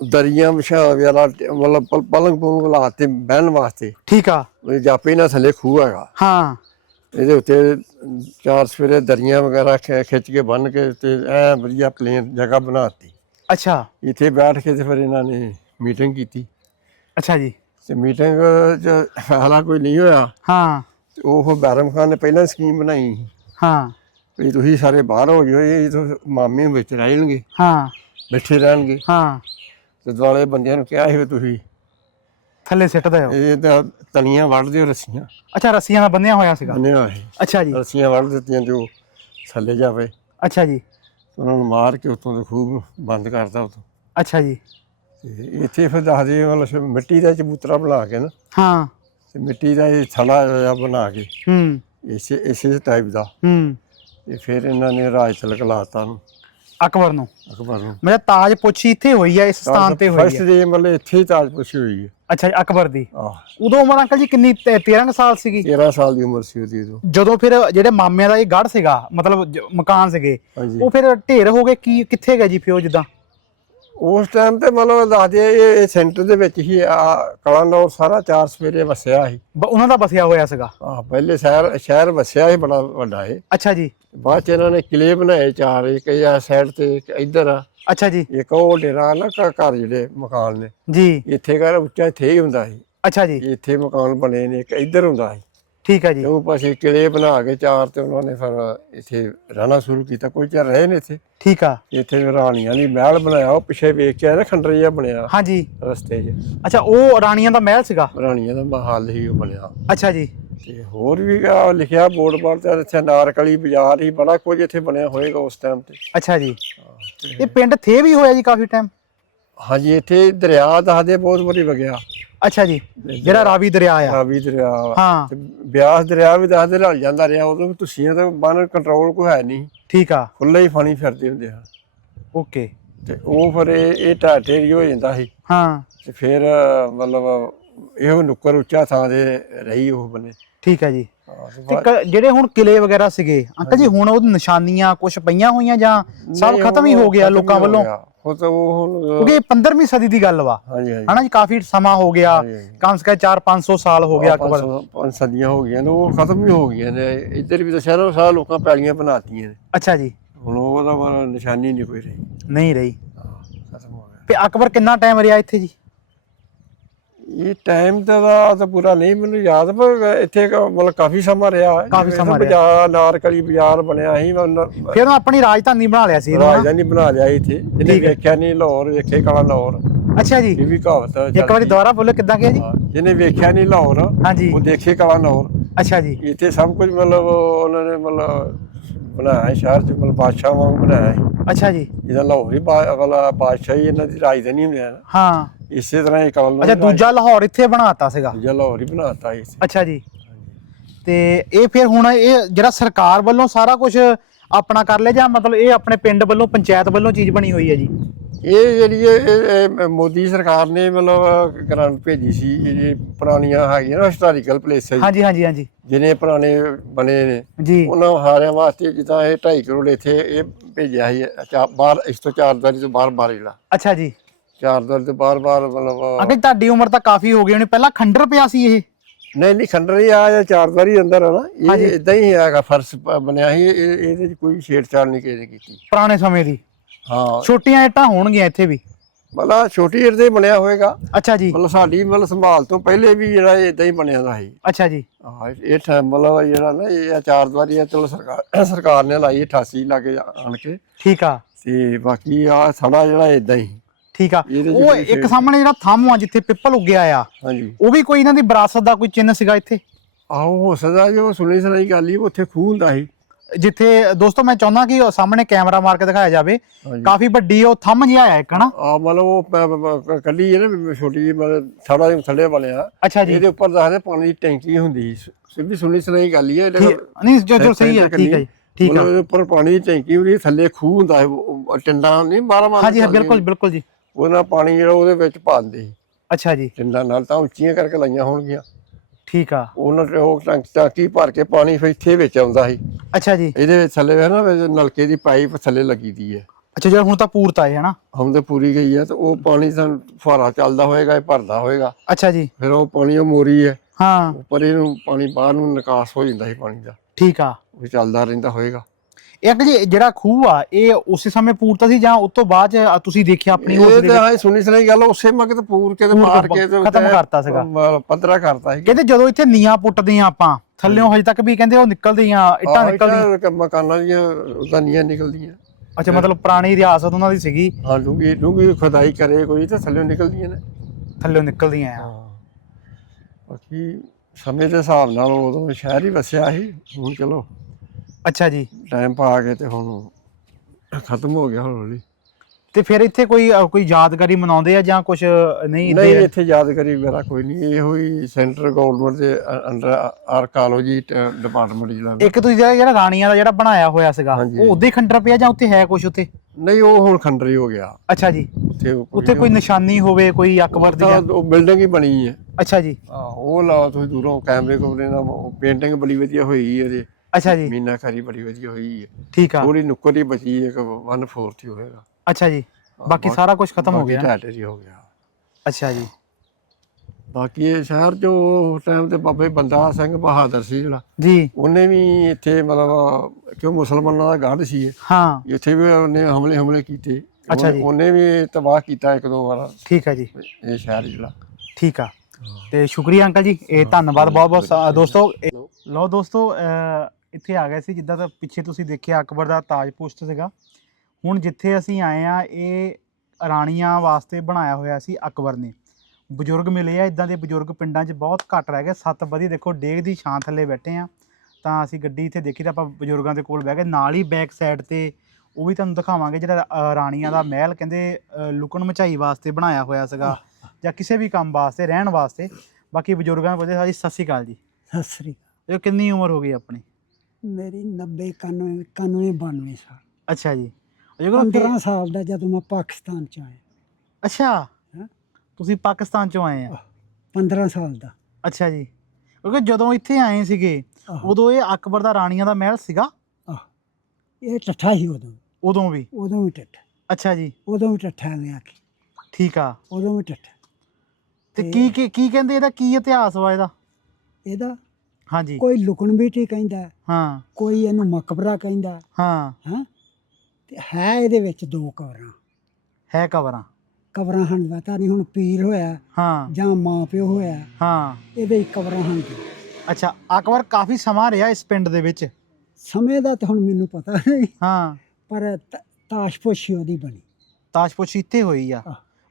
ਦਰੀਆਂ ਵਿਛਾ ਵਾਲਾ ਮਤਲਬ ਪਲ- ਪਲੰਗ ਪੁਲੰਗ ਲਾਤੇ ਬਹਿਣ ਵਾਸਤੇ। ਠੀਕ ਆ। ਉਹ ਜਾਪੇ ਨਾਲ ਥੱਲੇ ਖੂਹ ਹੈਗਾ। ਹਾਂ। ਇਹਦੇ ਉੱਤੇ ਚਾਰ ਸਵੇਰੇ ਦਰੀਆਂ ਵਗੈਰਾ ਖਿ- ਖਿੱਚ ਕੇ ਬੰਨ ਕੇ ਤੇ ਐ ਵਧੀਆ ਪਲੇਨ ਜਗ੍ਹਾ ਬਣਾਤੀ ਅੱਛਾ। ਇੱਥੇ ਬੈਠ ਕੇ ਤੇ ਫਿਰ ਇਹਨਾਂ ਨੇ ਮੀਟਿੰਗ ਕੀਤੀ। ਅੱਛਾ ਜੀ। ਤੇ ਮੀਟਿੰਗ 'ਚ ਫੈਸਲਾ ਕੋਈ ਨਹੀਂ ਹੋਇਆ। ਹਾਂ। ਤੇ ਉਹ ਬੈਰਮ ਖਾਨ ਨੇ ਪਹਿਲਾਂ ਸਕੀਮ ਬਣਾਈ। ਸੀ ਹਾਂ। ਵੀ ਤੁਸੀਂ ਸਾਰੇ ਬਾਹਰ ਹੋ ਜਾਓ ਇਹ ਤਾਂ ਮਾਮੇ ਵਿੱਚ ਰਹਿਣਗੇ ਹਾਂ। ਬੈਠੇ ਰਹਿਣਗੇ। ਹਾਂ। ਤੇ ਦੁਆਲੇ ਬੰਦਿਆਂ ਨੂੰ ਕਿਹਾ ਸੀ ਵੀ ਤੁਸੀਂ ਥੱਲੇ ਸਿੱਟ ਦਿਓ ਇਹ ਤਾਂ ਤਲੀਆਂ ਵੱਢ ਦਿਓ ਰੱਸੀਆਂ। ਅੱਛਾ ਰੱਸੀਆਂ ਨਾਲ ਬੰਨਿਆ ਹੋਇਆ ਸੀਗਾ? ਬੰਨੇ ਹੋਏ ਅੱਛਾ ਜੀ। ਰੱਸੀਆਂ ਵੱਢ ਦਿੱਤੀਆਂ ਜੋ ਥੱਲੇ ਜਾਵੇ। ਅੱਛਾ ਜੀ। ਉਹਨਾਂ ਨੂੰ ਮਾਰ ਕੇ ਉਤੋਂ ਦੇ ਖੂਬ ਬੰਦ ਕਰਦਾ ਉਤੋਂ ਅੱਛਾ ਜੀ। ਤੇ ਇੱਥੇ ਫਿਰ ਦੱਸਦੇ ਮਤਲਬ ਮਿੱਟੀ ਦਾ ਚਬੂਤਰਾ ਬਣਾ ਕੇ ਨਾ ਹਾਂ। ਤੇ ਮਿੱਟੀ ਦਾ ਇਹ ਥੜਾ ਜਿਹਾ ਬਣਾ ਕੇ ਹੂੰ। ਇਸੇ ਇਸੇ ਟਾਈਪ ਦਾ। ਹੂੰ। ਤੇ ਫਿਰ ਇਹਨਾਂ ਨੇ ਰਾਜ ਤਿਲਕ ਲਾਤਾ ਨੂੰ ਅਕਬਰ ਨੂੰ। ਅਕਬਰ ਨੂੰ। ਮੇਰਾ ਤਾਜ ਪੁੱਛੀ ਇੱਥੇ ਹੋਈ ਹੈ ਇਸ ਸਥਾਨ ਤੇ ਹੋਈ ਫਸਟ ਹੈ ਦੇ ਮਤਲਬ ਇੱਥੇ ਹੀ ਤਾਜ ਪੁੱਛੀ ਹੋਈ ਹੈ ਅੱਛਾ ਜੀ ਅਕਬਰ ਦੀ। ਉਦੋਂ ਉਮਰ ਅੰਕਲ ਜੀ ਕਿੰਨੀ 13 ਕੁ ਸਾਲ ਸੀਗੀ? 13 ਸਾਲ ਦੀ ਉਮਰ ਸੀ ਉਹਦੀ ਉਦੋਂ। ਜਦੋਂ ਫਿਰ ਜਿਹੜੇ ਮਾਮਿਆਂ ਦਾ ਇਹ ਗੜ ਸੀਗਾ ਮਤਲਬ ਮਕਾਨ ਸੀਗੇ ਉਹ ਫਿਰ ਢੇਰ ਹੋ ਗਏ ਕੀ ਕਿੱਥੇ ਗਏ ਜੀ ਫਿਰ ਉਹ ਜਿੱਦਾਂ? ਉਸ ਟਾਈਮ ਤੇ ਮਤਲਬ ਦੱਸਦੇ ਆ ਇਹ ਇਹ ਸੈਂਟਰ ਦੇ ਵਿੱਚ ਹੀ ਆ ਕਲਾਨੌਰ ਸਾਰਾ ਚਾਰ ਸਵੇਰੇ ਵਸਿਆ ਸੀ। ਬ- ਉਹਨਾਂ ਦਾ ਬਸਿਆ ਹੋਇਆ ਸੀਗਾ? ਆ ਪਹਿਲੇ ਸ਼ਹਿਰ ਸ਼ਹਿਰ ਵਸਿਆ ਸੀ ਬੜਾ ਵੱਡਾ ਇਹ। ਅੱਛਾ ਜੀ। ਬਾਅਦ ਚ ਇਹਨਾਂ ਨੇ ਕਿਲੇ ਬਣਾਏ ਚਾਰ ਇੱਕ ਆ ਸਾਈਡ ਤੇ ਇੱਕ ਇੱਧਰ ਆ। ਅੱਛਾ ਜੀ। ਇੱਕ ਉਹ ਡੇਰਾ ਨਾ ਘ- ਘਰ ਜਿਹੜੇ ਮਕਾਨ ਨੇ। ਜੀ। ਇੱਥੇ ਘਰ ਉੱਚਾ ਇੱਥੇ ਹੀ ਹੁੰਦਾ ਸੀ। ਅੱਛਾ ਜੀ। ਇੱਥੇ ਮਕਾਨ ਬਣੇ ਨੇ ਇੱਕ ਇੱਧਰ ਹੁੰਦਾ ਸੀ। ਠੀਕ ਹੈ ਜੀ। ਉਹ ਪਾਸੇ ਕਿਲੇ ਬਣਾ ਕੇ ਚਾਰ ਤੇ ਉਹਨਾਂ ਨੇ ਫਿਰ ਇੱਥੇ ਰਹਿਣਾ ਸ਼ੁਰੂ ਕੀਤਾ ਕੋਈ ਚਿਰ ਰਹੇ ਨੇ ਇੱਥੇ। ਠੀਕ ਆ। ਇੱਥੇ ਰਾਣੀਆਂ ਦੀ ਮਹਿਲ ਬਣਾਇਆ ਉਹ ਪਿੱਛੇ ਵੇਖ ਕੇ ਆਇਆ ਖੰਡਰ ਜਿਹਾ ਬਣਿਆ ਹਾਂਜੀ। ਰਸਤੇ 'ਚ। ਅੱਛਾ ਉਹ ਰਾਣੀਆਂ ਦਾ ਮਹਿਲ ਸੀਗਾ? ਰਾਣੀਆਂ ਦਾ ਮਹੱਲ ਹੀ ਉਹ ਬਣਿਆ। ਅੱਛਾ ਜੀ। ਤੇ ਹੋਰ ਵੀ ਆ ਲਿਖਿਆ ਬੋਰਡ ਪਰ ਤੇ ਇੱਥੇ ਨਾਰਕਲੀ ਬਾਜ਼ਾਰ ਹੀ ਬੜਾ ਕੁਝ ਇੱਥੇ ਬਣਿਆ ਹੋਏਗਾ ਉਸ ਟਾਈਮ ਤੇ। ਅੱਛਾ ਜੀ। ਇਹ ਪਿੰਡ ਥੇ ਵੀ ਹੋਇਆ ਜੀ ਕਾਫੀ ਟਾਈਮ ਹਾਂਜੀ ਇੱਥੇ ਦਰਿਆ ਦੱਸਦੇ ਬਹੁਤ ਵਾਰੀ ਵਗਿਆ। ਅੱਛਾ ਜੀ ਜਿਹੜਾ ਰਾਵੀ ਦਰਿਆ ਆ। ਰਾਵੀ ਦਰਿਆ ਹਾਂ। ਤੇ ਬਿਆਸ ਦਰਿਆ ਵੀ ਦੱਸਦੇ ਰਲ ਜਾਂਦਾ ਰਿਹਾ ਉਦੋਂ ਵੀ ਤੁਸੀਂ ਤਾਂ ਬੰਨ ਕੰਟਰੋਲ ਕੋ ਹੈ ਨਹੀਂ। ਠੀਕ ਆ। ਖੁੱਲੇ ਹੀ ਪਾਣੀ ਫਿਰਦੇ ਹੁੰਦੇ ਹਨ ਓਕੇ। ਤੇ ਉਹ ਫਿਰ ਇਹ ਇਹ ਢਾਟੇਰੀ ਹੋ ਜਾਂਦਾ ਸੀ। ਹਾਂ। ਤੇ ਫਿਰ ਮਤਲਬ ਇਹੋ ਨੁੱਕਰ ਉੱਚਾ ਥਾਂ ਦੇ ਰਹੀ ਉਹ ਬਨੇ। ਠੀਕ ਹੈ ਜੀ। ਤੇ ਕ- ਜਿਹੜੇ ਹੁਣ ਕਿਲੇ ਵਗੈਰਾ ਸੀਗੇ ਅੰਕਲ ਜੀ ਹੁਣ ਉਹ ਨਿਸ਼ਾਨੀਆਂ ਕੁਝ ਪਈਆਂ ਹੋਈਆਂ ਜਾਂ ਸਭ ਖਤਮ ਹੀ ਹੋ ਗਿਆ ਲੋਕਾਂ ਵੱਲੋਂ? ਉਹ ਤਾਂ ਉਹ ਹੁਣ ਕਿਉਂਕਿ ਇਹ 15ਵੀਂ ਸਦੀ ਦੀ ਗੱਲ ਵਾ। ਹਾਂਜੀ ਹਾਂਜੀ। ਹਨਾ ਜੀ ਕਾਫੀ ਸਮਾਂ ਹੋ ਗਿਆ। ਕਮ ਸੇ ਕਮ 4-500 ਸਾਲ ਹੋ ਗਿਆ ਅਕਬਰ ਪੰਜ ਸੌ- ਪੰਜ ਸਦੀਆਂ ਹੋ ਗਈਆਂ ਨੇ ਉਹ ਖਤਮ ਹੀ ਹੋ ਗਈਆਂ ਨੇ। ਇੱਧਰ ਵੀ ਤਾਂ ਸ਼ਹਿਰੋਂ ਸਾਰਾ ਲੋਕਾਂ ਪੈਲੀਆਂ ਬਣਾਤੀਆਂ ਨੇ। ਅੱਛਾ ਜੀ। ਹੁਣ ਉਹਦਾ ਨਿਸ਼ਾਨੀ ਨਹੀਂ ਕੋਈ ਰਹੀ। ਨਹੀਂ ਰਹੀ। ਹਾਂ, ਖਤਮ ਹੋ ਗਿਆ। ਤੇ ਅਕਬਰ ਕਿੰਨਾ ਟਾਈਮ ਰਿਹਾ ਇੱਥੇ ਜੀ? ਇਹ ਟਾਈਮ ਦਾ ਤਾਂ- ਤਾਂ ਪੂਰਾ ਨਹੀਂ ਮੈਨੂੰ ਯਾਦ ਪਰ ਇੱਥੇ ਮਤਲਬ ਕਾਫੀ ਸਮਾਂ ਰਿਹਾ। ਹੈ। ਕਾਫੀ ਜਿਵੇਂ ਸਮਾਂ ਬਾਜ਼ਾਰ ਨਾਰਕਲੀ ਬਾਜ਼ਾਰ ਬਣਿਆ ਸੀ ਫਿਰ ਆਪਣੀ ਰਾਜਧਾਨੀ ਬਣਾ ਲਿਆ ਸੀ ਇਹਨੂੰ? ਰਾਜਧਾਨੀ ਬਣਾ ਲਿਆ ਸੀ ਇੱਥੇ। ਜਿਹਨੇ ਠੀਕ ਹੈ। ਵੇਖਿਆ ਨਹੀਂ ਲਾਹੌਰ ਵੇਖੇ ਕਾਲਾ ਲਾਹੌਰ। ਅੱਛਾ ਜੀ। ਇਹ ਵੀ ਕਹਾਵਤ ਹੈ ਇੱਕ ਵਾਰੀ ਦੁਬਾਰਾ ਬੋਲੋ ਕਿੱਦਾਂ ਗਿਆ ਜੀ? ਹਾਂ, ਜਿਹਨੇ ਵੇਖਿਆ ਨਹੀਂ ਲਾਹੌਰ ਹਾਂਜੀ। ਉਹ ਦੇਖੇ ਕਾਲਾ ਲਾਹੌਰ। ਅੱਛਾ ਜੀ। ਇੱਥੇ ਸਭ ਕੁਝ ਮਤਲਬ ਉਹਨਾਂ ਨੇ ਮਤਲਬ ਬਣਾਇਆ ਹੈ ਸ਼ਹਿਰ ਚ ਮਤਲਬ ਬਾਦਸ਼ਾਹ ਵਾਂਗ ਬਣਾਇਆ ਹੈ ਅੱਛਾ ਜੀ। ਇਹਦਾ ਲਾਹੌਰ ਹੀ ਬਾ- ਬਾਦਸ਼ਾਹੀ ਇਹਨਾਂ ਦੀ ਰਾਜਧਾਨੀ ਹੁੰਦੀ ਨਾ। ਹਾਂ। ਇਸੇ ਤਰ੍ਹਾਂ ਹੀ ਕਾਲਾ ਅੱਛਾ ਦੂਜਾ ਲਾਹੌਰ ਇੱਥੇ ਬਣਾਤਾ ਸੀਗਾ? ਦੂਜਾ ਲਾਹੌਰ ਹੀ ਬਣਾਤਾ ਇਸ ਅੱਛਾ ਜੀ। ਤੇ ਇਹ ਫਿਰ ਹੁਣ ਇਹ ਜਿਹੜਾ ਸਰਕਾਰ ਵੱਲੋਂ ਸਾਰਾ ਕੁਝ ਆਪਣਾ ਕਰ ਲਿਆ ਜਾਂ ਮਤਲਬ ਇਹ ਆਪਣੇ ਪਿੰਡ ਵੱਲੋਂ ਪੰਚਾਇਤ ਵੱਲੋਂ ਚੀਜ਼ ਬਣੀ ਹੋਈ ਹੈ ਜੀ? ਇਹ ਜਿਹੜੀ ਇਹ- ਮੋਦੀ ਸਰਕਾਰ ਨੇ ਮਤਲਬ ਗ੍ਰਾਂਟ ਭੇਜੀ ਸੀ ਇਹ ਪੁਰਾਣੀਆਂ ਹੈਗੀਆਂ ਨਾ ਹਿਸਟੋਰੀਕਲ ਪਲੇਸਿਸ ਹਾਂਜੀ ਹਾਂਜੀ ਹਾਂਜੀ। ਜਿਹਨੇ ਪੁਰਾਣੇ ਬਣੇ ਨੇ। ਜੀ। ਉਹਨਾਂ ਹਾਰਿਆਂ ਵਾਸਤੇ ਜਿੱਦਾਂ ਇਹ 2.5 ਕਰੋੜ ਇੱਥੇ ਇਹ ਭੇਜਿਆ ਸੀ ਬਾਹਰ ਇਸ ਤੋਂ ਚਾਰ ਦਵਾਰੀ ਤੋਂ ਬਾਹਰ ਜਿਹੜਾ। ਅੱਛਾ ਜੀ। ਚਾਰ ਦਵਾਰੀ ਤੋਂ ਬਾਹਰ ਮਤਲਬ ਅੰਕਲ ਤੁਹਾਡੀ ਉਮਰ ਤਾਂ ਕਾਫੀ ਹੋ ਗਈ ਹੋਣੀ ਪਹਿਲਾਂ ਖੰਡਰ ਪਿਆ ਸੀ ਇਹ? ਨਹੀਂ ਨਹੀਂ ਖੰਡਰ ਹੀ ਆ ਜਾਂ ਚਾਰ ਦਵਾਰੀ ਅੰਦਰ ਆ ਨਾ ਇਹ ਇਦਾਂ ਹੀ ਹੈਗਾ ਫਰਸ਼ ਪ- ਬਣਿਆ ਸੀ ਇਹ- ਇਹਦੇ 'ਚ ਕੋਈ ਛੇੜਛਾੜ ਨਹੀਂ ਕਿਸੇ ਨੇ ਕੀਤੀ। ਪੁਰਾਣੇ ਸਮੇਂ ਦੀ? ਹਾਂ। ਛੋਟੀਆਂ ਇੱਟਾਂ ਹੋਣਗੀਆਂ ਇੱਥੇ ਵੀ? ਮਤਲਬ ਛੋਟੀ ਏਰ ਦੇ ਬਣਿਆ ਹੋਏਗਾ। ਅੱਛਾ ਜੀ। ਮਤਲਬ ਸਾਡੀ ਮਤਲਬ ਸੰਭਾਲ ਤੋਂ ਪਹਿਲੇ ਵੀ ਜਿਹੜਾ ਇਦਾਂ ਹੀ ਬਣਿਆ ਦਾ ਸੀ। ਅੱਛਾ ਜੀ। ਹਾਂ ਇਹ ਠ- ਮਤਲਬ ਜਿਹੜਾ ਨਾ ਇਹ ਆ ਚਾਰ ਦਵਾਰੀ ਆ ਚਲੋ ਸਰਕਾਰ ਸਰਕਾਰ ਨੇ ਲਾਈ 88 ਲਾਗੇ ਆਣ ਕੇ। ਠੀਕ ਆ। ਤੇ ਬਾਕੀ ਆ ਸਾਡਾ ਜਿਹੜਾ ਇਦਾਂ ਹੀ। ਠੀਕ ਆ। ਇਹਦੇ 'ਚ ਉਹ ਕੋਈ ਇੱਕ ਸਾਹਮਣੇ ਜਿਹੜਾ ਥੰਮ ਆ ਜਿੱਥੇ ਪਿੱਪਲ ਉੱਗਿਆ ਆ ਹਾਂਜੀ। ਉਹ ਵੀ ਕੋਈ ਇਹਨਾਂ ਦੀ ਵਿਰਾਸਤ ਦਾ ਕੋਈ ਚਿੰਨ੍ਹ ਸੀਗਾ ਇੱਥੇ? ਆਹੋ ਹੋ ਸਕਦਾ ਜੋ ਸੁਣੀ ਸੁਣਾਈ ਗੱਲ ਹੀ ਉੱਥੇ ਖੂਹ ਹੁੰਦਾ ਸੀ। ਜਿੱਥੇ ਦੋਸਤੋ ਮੈਂ ਚਾਹੁੰਦਾ ਕਿ ਉਹ ਸਾਹਮਣੇ ਕੈਮਰਾ ਮਾਰ ਕੇ ਦਿਖਾਇਆ ਜਾਵੇ। ਹਾਂਜੀ। ਕਾਫੀ ਵੱਡੀ ਉਹ ਥੰਮ ਜਿਹਾ ਆ ਇੱਕ ਹਨਾ? ਆ ਮਤਲਬ ਉਹ ਪ- ਪ- ਪ- ਕੱਲੀ ਹੈ ਨਾ ਛੋਟੀ ਜਿਹੀ ਮਤਲਬ ਥੋੜਾ ਜਿਹਾ ਥੱਲੇ ਵਾਲਿਆ ਅੱਛਾ ਜੀ। ਇਹਦੇ ਉੱਪਰ ਦੱਸਦੇ ਪਾਣੀ ਦੀ ਟੈਂਕੀ ਹੁੰਦੀ ਸੀ। ਸਿੱਧੀ ਸੁਣੀ ਸੁਣਾਈ ਗੱਲ ਹੀ ਹੈ ਇਹਦੇ ਠੀਕ। ਨਹੀਂ ਜੋ ਜੋ ਸਹੀ ਹੈ ਠੀਕ ਹੈ ਜੀ ਠੀਕ ਆ। ਇਹਦੇ ਉੱਪਰ ਪਾਣੀ ਦੀ ਟੈਂਕੀ ਹੁੰਦੀ ਸੀ, ਥੱਲੇ ਖੂਹ ਹੁੰਦਾ ਸੀ ਉਹ- ਉਹ ਟਿੰਡਾਂ ਨਹੀਂ 12 ਮਾਸ ਹਾਂਜੀ ਹਾਂ ਬਿਲਕੁਲ ਬਿਲਕੁਲ ਜੀ। ਉਹਨਾਂ ਪਾਣੀ ਜਿਹੜਾ ਉਹਦੇ ਵਿੱਚ ਪਾ ਦਿੰਦੇ ਸੀ। ਅੱਛਾ ਜੀ। ਟਿੰਡਾਂ ਨਾਲ ਤਾਂ ਉੱਚੀਆਂ ਕਰਕੇ ਲਾਈਆਂ ਹੋਣਗੀਆਂ। ਠੀਕ ਆ। ਉਹਨਾਂ ਤੇ ਉਹ ਟੰਕ ਭਰ ਕੇ ਪਾਣੀ ਫਿਰ ਇੱਥੇ ਵਿੱਚ ਆਉਂਦਾ ਸੀ। ਅੱਛਾ ਜੀ। ਇਹਦੇ ਵਿੱਚ ਥੱਲੇ ਹੈ ਨਾ ਨਲਕੇ ਦੀ ਪਾਈਪ ਥੱਲੇ ਲੱਗੀ ਦੀ ਹੈ। ਅੱਛਾ ਜਿਹੜਾ ਹੁਣ ਤਾਂ ਪੂਰਤਾ ਹੈ ਹਨਾ? ਹੁਣ ਤੇ ਪੂਰੀ ਗਈ ਹੈ ਤੇ ਉਹ ਪਾਣੀ ਸਾਨੂੰ ਫੁਹਾਰਾ ਚੱਲਦਾ ਹੋਏਗਾ ਇਹ ਭਰਦਾ ਹੋਏਗਾ। ਅੱਛਾ ਜੀ। ਫਿਰ ਉਹ ਪਾਣੀ ਉਹ ਮੋਰੀ ਹੈ। ਹਾਂ। ਉੱਪਰ ਇਹਨੂੰ ਪਾਣੀ ਬਾਹਰ ਨੂੰ ਨਿਕਾਸ ਹੋ ਜਾਂਦਾ ਸੀ ਪਾਣੀ ਦਾ। ਠੀਕ ਆ। ਉਹ ਚੱਲਦਾ ਰਹਿੰਦਾ ਹੋਏਗਾ। ਇੱਕ ਜੀ ਜਿਹੜਾ ਖੂਹ ਆ ਇਹ ਉਸੇ ਸਮੇਂ ਪੂਰਤਾ ਸੀ ਜਾਂ ਉਸ ਤੋਂ ਬਾਅਦ 'ਚ ਤੁਸੀਂ ਦੇਖਿਆ ਆਪਣੀ ਹੋਸ਼ ਇਹ ਦੇ ਤਾਂ ਵਿੱਚ ਹਾਂ ਸੁਣੀ ਸੁਣਾਈ ਗੱਲ ਉਸੇ ਮਗਤ ਪੂਰ ਕੇ ਤੇ ਮਾਰ ਕੇ ਤੇ ਖਤਮ ਕਰਤਾ ਸੀਗਾ। ਪੱਧਰਾ ਕਰਤਾ ਸੀ। ਕਹਿੰਦੇ ਜਦੋਂ ਇੱਥੇ ਨੀਆਂ ਪੁੱਟਦੇ ਆ ਆਪਾਂ ਥੱਲਿਓਂ ਹਜੇ ਤੱਕ ਵੀ ਕਹਿੰਦੇ ਉਹ ਨਿਕਲਦੀਆਂ ਇੱਟਾਂ ਆਹ ਨਿਕਲਦੀਆਂ। ਮਕਾਨਾਂ ਦੀਆਂ ਉਹਦਾ ਨੀਆਂ ਨਿਕਲਦੀਆਂ। ਅੱਛਾ ਮਤਲਬ ਪੁਰਾਣੀ ਰਿਆਸਤ ਉਹਨਾਂ ਦੀ ਸੀਗੀ। ਹਾਂ ਡੂੰਗੀ ਡੂੰਗੀ ਖੁਦਾਈ ਕਰੇ ਕੋਈ ਤਾਂ ਥੱਲੇ ਨਿਕਲਦੀਆਂ ਨੇ। ਥੱਲਿਓਂ ਨਿਕਲਦੀਆਂ ਆ। ਬਾਕੀ ਸਮੇਂ ਦੇ ਹਿਸਾਬ ਨਾਲ ਉਦੋਂ ਸ਼ਹਿਰ ਹੀ ਵਸਿਆ ਸੀ ਹੁਣ ਚਲੋ ਅੱਛਾ ਜੀ। ਟਾਈਮ ਪਾ ਕੇ ਤੇ ਹੁਣ ਖਤਮ ਹੋ ਗਿਆ ਹੌਲੀ। ਹੌਲੀ ਤੇ ਫਿਰ ਇੱਥੇ ਕੋਈ ਅ, ਕੋਈ ਯਾਦਗਾਰੀ ਮਨਾਉਂਦੇ ਆ ਜਾਂ ਕੁਝ ਨਹੀਂ ਨਹੀਂ ਇੱਥੇ- ਇੱਥੇ ਯਾਦਗਾਰੀ ਵਗੈਰਾ ਕੋਈ ਨਹੀਂ। ਇਹੋ ਹੀ ਸੈਂਟਰ ਗਵਰਨਮੈਂਟ ਦੇ ਅੰਡਰ ਆਰਕਾਲੋਜੀ ਡਿਪਾਰਟਮੈਂਟ ਜਿਹੜਾ ਇੱਕ ਤੁਸੀਂ ਜਿਹੜਾ ਜਿਹੜਾ ਰਾਣੀਆਂ ਦਾ ਜਿਹੜਾ ਬਣਾਇਆ ਹੋਇਆ ਸੀਗਾ ਹਾਂਜੀ। ਉਹ ਉਹਦੇ ਖੰਡਰ ਪਿਆ ਜਾਂ ਉੱਥੇ ਹੈ ਕੁਝ ਉੱਥੇ? ਨਹੀਂ ਉਹ ਹੁਣ ਖੰਡਰੀ ਹੋ ਗਿਆ। ਅੱਛਾ ਜੀ। ਉੱਥੇ ਉੱਥੇ ਕੋਈ ਨਿਸ਼ਾਨੀ ਹੋਵੇ ਕੋਈ ਅਕਬਰ ਦੀ ਜਾਂ- ਉਹ ਬਿਲਡਿੰਗ ਹੀ ਬਣੀ ਹੈ। ਅੱਛਾ ਜੀ। ਆਹ ਉਹ ਲਾਓ ਤੁਸੀਂ ਦੂਰੋਂ ਕੈਮਰੇ ਕੋਮਰੇ ਨਾਲ ਪੇਂਟਿੰਗ ਬੜੀ ਵਧੀਆ ਹੋਈ ਹੈ ਇਹਦੇ। ਅੱਛਾ ਜੀ। ਮੀਨਾਕਾਰੀ ਬੜੀ ਵਧੀਆ ਹੋਈ ਹੈ। ਠੀਕ ਆ। ਥੋੜੀ ਨੁੱਕਰ ਹੀ ਬਚੀ ਹੈ ਕਿ 1/4 ਹੀ ਹੋਏਗਾ ਅੱਛਾ ਜੀ। ਬਾਕੀ ਸਾਰਾ ਕੁਝ ਖਤਮ ਹੋ ਗਿਆ ਢਾਟੇ ਹੀ ਹੋ ਗਿਆ। ਅੱਛਾ ਜੀ। ਬਾਕੀ ਇਹ ਸ਼ਹਿਰ ਜੋ ਟਾਈਮ ਤੇ ਬਾਬੇ ਬੰਦਾ ਸਿੰਘ ਬਹਾਦਰ ਸੀ ਜਿਹੜਾ। ਜੀ। ਉਹਨੇ ਵੀ ਇੱਥੇ ਮਤਲਬ ਕਿਉਂ ਮੁਸਲਮਾਨਾਂ ਦਾ ਗੜ੍ਹ ਸੀ ਹਾਂ। ਇੱਥੇ ਵੀ ਉਹਨੇ ਹਮਲੇ ਹਮਲੇ ਕੀਤੇ। ਅੱਛਾ ਜੀ। ਉਹਨੇ ਵੀ ਤਬਾਹ ਕੀਤਾ ਇੱਕ ਦੋ ਵਾਰ। ਠੀਕ ਆ ਜੀ। ਇਹ ਸ਼ਹਿਰ ਜਿਹੜਾ। ਠੀਕ ਆ। ਤੇ ਸ਼ੁਕਰੀਆ ਅੰਕਲ ਜੀ। ਇਹ ਧੰਨਵਾਦ ਬਹੁਤ ਬਹੁਤ ਦੋਸਤੋ ਲਓ ਦੋਸਤੋ ਇੱਥੇ ਆ ਗਏ ਸੀ ਜਿੱਦਾਂ ਤਾਂ ਪਿੱਛੇ ਤੁਸੀਂ ਦੇਖਿਆ ਅਕਬਰ ਦਾ ਤਾਜ ਪੁਸ਼ਤ ਸੀਗਾ। ਹੁਣ ਜਿੱਥੇ ਅਸੀਂ ਆਏ ਆ ਇਹ ਰਾਣੀਆਂ ਵਾਸਤੇ ਬਣਾਇਆ ਹੋਇਆ ਸੀ ਅਕਬਰ ਨੇ। ਬਜ਼ੁਰਗ ਮਿਲੇ ਆ ਇਦਾਂ ਦੇ ਬਜ਼ੁਰਗ ਪਿੰਡਾਂ 'ਚ ਬਹੁਤ ਘੱਟ ਰਹਿ ਗਏ। ਸੱਤ ਵਧੀ ਦੇਖੋ ਡੇਗ ਦੀ ਛਾਂ ਥੱਲੇ ਬੈਠੇ ਆ। ਤਾਂ ਅਸੀਂ ਗੱਡੀ ਇੱਥੇ ਦੇਖੀ ਤਾਂ ਆਪਾਂ ਬਜ਼ੁਰਗਾਂ ਦੇ ਕੋਲ ਬਹਿ ਗਏ। ਨਾਲ ਹੀ ਬੈਕ ਸਾਈਡ ਤੇ ਉਹ ਵੀ ਤੁਹਾਨੂੰ ਦਿਖਾਵਾਂਗੇ ਜਿਹੜਾ ਰਾਣੀਆਂ ਦਾ ਮਹਿਲ ਕਹਿੰਦੇ ਲੁਕਣ ਮਚਾਈ ਵਾਸਤੇ ਬਣਾਇਆ ਹੋਇਆ ਸੀਗਾ ਜਾਂ ਕਿਸੇ ਵੀ ਕੰਮ ਵਾਸਤੇ ਰਹਿਣ ਵਾਸਤੇ। ਬਾਕੀ ਬਜ਼ੁਰਗਾਂ ਨੂੰ ਪੁੱਛਦੇ ਸਾਜੀ ਸਤਿ ਸ਼੍ਰੀ ਅਕਾਲ ਜੀ। ਸਤਿ ਸ੍ਰੀ ਅਕਾਲ। ਇਹ ਕਿੰਨੀ ਉਮਰ ਹੋ ਗਈ ਆਪਣੀ। ਮੇਰੀ 90 91 91 92 ਸਾਲ। ਅੱਛਾ ਜੀ। ਇਹ ਕੋਲ 15 ਸਾਲ ਦਾ ਜਦੋਂ ਮੈਂ ਪਾਕਿਸਤਾਨ ਚ ਆਇਆ। ਅੱਛਾ। ਹੈਂ? ਤੁਸੀਂ ਪਾਕਿਸਤਾਨ ਚੋਂ ਆਏ ਆ? 15 ਸਾਲ ਦਾ। ਅੱਛਾ ਜੀ। ਕਿਉਂਕਿ ਜਦੋਂ ਇੱਥੇ ਆਏ ਸੀਗੇ ਆਹੋ। ਉਦੋਂ ਇਹ ਅਕਬਰ ਦਾ ਰਾਣੀਆਂ ਦਾ ਮਹਿਲ ਸੀਗਾ? ਇਹ ਟੱਠਾ ਹੀ ਉਦੋਂ। ਉਦੋਂ ਵੀ? ਉਦੋਂ ਵੀ ਟੱਠਾ। ਅੱਛਾ ਜੀ। ਉਦੋਂ ਵੀ ਟੱਠਾ ਨੇ ਆਖੀ ਠੀਕ ਆ। ਉਦੋਂ ਵੀ ਟੱਠਾ। ਤੇ ਤੇ- ਕੀ ਕੀ ਕੀ ਕਹਿੰਦੇ ਇਹਦਾ? ਕੀ ਇਤਿਹਾਸ ਵਾ ਇਹਦਾ? ਇਹਦਾ ਹਾਂਜੀ। ਕੋਈ ਲੁਕਣ ਬੀਟੀ ਕਹਿੰਦਾ ਹਾਂ ਕੋਈ ਇਹਨੂੰ ਮਕਬਰਾ ਕਹਿੰਦਾ ਹਾਂ ਹਾਂ। ਤੇ ਹੈ ਇਹਦੇ ਵਿੱਚ ਦੋ ਕਬਰਾਂ ਹੈ ਕਵਰਾਂ। ਕਬਰਾਂ ਹਨ ਪਤਾ ਨਹੀਂ ਹੁਣ ਪੀਰ ਹੋਇਆ ਹਾਂ। ਜਾਂ ਮਾਂ ਪਿਓ ਹੋਇਆ ਹਾਂ। ਇਹਦੇ ਹੀ ਕਬਰਾਂ ਹਨ ਅੱਛਾ ਅਕਬਰ ਕਾਫੀ ਸਮਾਂ ਰਿਹਾ ਇਸ ਪਿੰਡ ਦੇ ਵਿੱਚ? ਸਮੇਂ ਦਾ ਤਾਂ ਹੁਣ ਮੈਨੂੰ ਪਤਾ ਨਹੀਂ। ਹਾਂ। ਪਰ ਤਾਸ਼ਪੋਸ਼ੀ ਉਹਦੀ ਬਣੀ। ਤਾਜਪੋਸ਼ੀ ਇੱਥੇ ਹੋਈ ਆ।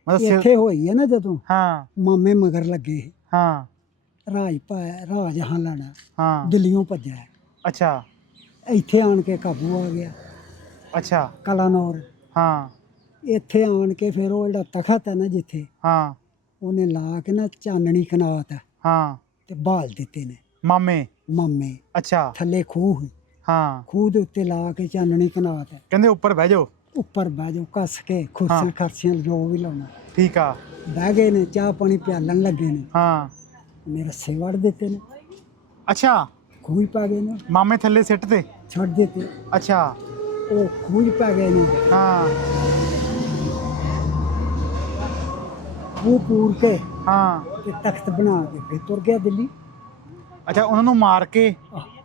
ਮਤਲਬ ਇੱਥੇ ਹੋਈ ਹੈ ਨਾ ਜਦੋਂ ਹਾਂ। ਮਾਮੇ ਮਗਰ ਲੱਗੇ ਹਾਂ। ਰਾਜ ਪਾਇਆ ਰਾਜ ਹਾਲਣਾ ਹਾਂ। ਦਿੱਲੀੋਂ ਭੱਜਿਆ। ਅੱਛਾ। ਇੱਥੇ ਆਣ ਕੇ ਕਾਬੂ ਆ ਗਿਆ। ਅੱਛਾ। ਕਲਾਨੌਰ। ਹਾਂ। ਇੱਥੇ ਆਣ ਕੇ ਫਿਰ ਉਹ ਜਿਹੜਾ ਤਖਤ ਹੈ ਨਾ ਜਿੱਥੇ ਹਾਂ। ਉਹਨੇ ਲਾ ਕੇ ਨਾ ਚਾਨਣੀ ਕਨਾਤ ਹੈ ਹਾਂ। ਤੇ ਬਾਲ ਦਿੱਤੇ ਨੇ। ਮਾਮੇ। ਮਾਮੇ। ਅੱਛਾ। ਥੱਲੇ ਖੂਹ ਹਾਂ। ਖੂਹ ਦੇ ਉੱਤੇ ਲਾ ਕੇ ਚਾਨਣੀ ਕਨਾਤ ਹੈ ਕਹਿੰਦੇ ਉੱਪਰ ਬਹਿ ਜਾਓ। ਉੱਪਰ ਬਹਿ ਜਾਓ ਕੱਸ ਕੇ ਖੁਰਸੀਆਂ ਹਾਂ। ਖਰਸੀਆਂ ਜੋ ਵੀ ਲਾਉਣਾ। ਠੀਕ ਆ। ਬਹਿ ਗਏ ਨੇ ਚਾਹ ਪਾਣੀ ਪਿਆਲਣ ਲੱਗੇ ਨੇ। ਹਾਂ। ਨੇ ਰੱਸੇ ਵੜ ਦਿੱਤੇ ਨੇ ਅੱਛਾ ਖੂਹ ਪਾ ਗਏ ਨੇ ਮਾਮੇ ਥੱਲੇ ਸਿੱਟ ਤੇ ਛੱਡ ਦਿੱਤੇ ਅੱਛਾ ਉਹ ਖੂਹ ਪਾ ਗਏ ਨੇ ਹਾਂ ਖੂਹ ਪੂਰ ਕੇ ਹਾਂ ਤੇ ਤਖਤ ਬਣਾ ਕੇ ਫਿਰ ਤੁਰ ਗਿਆ ਦਿੱਲੀ ਅੱਛਾ ਉਹਨਾਂ ਨੂੰ ਮਾਰ ਕੇ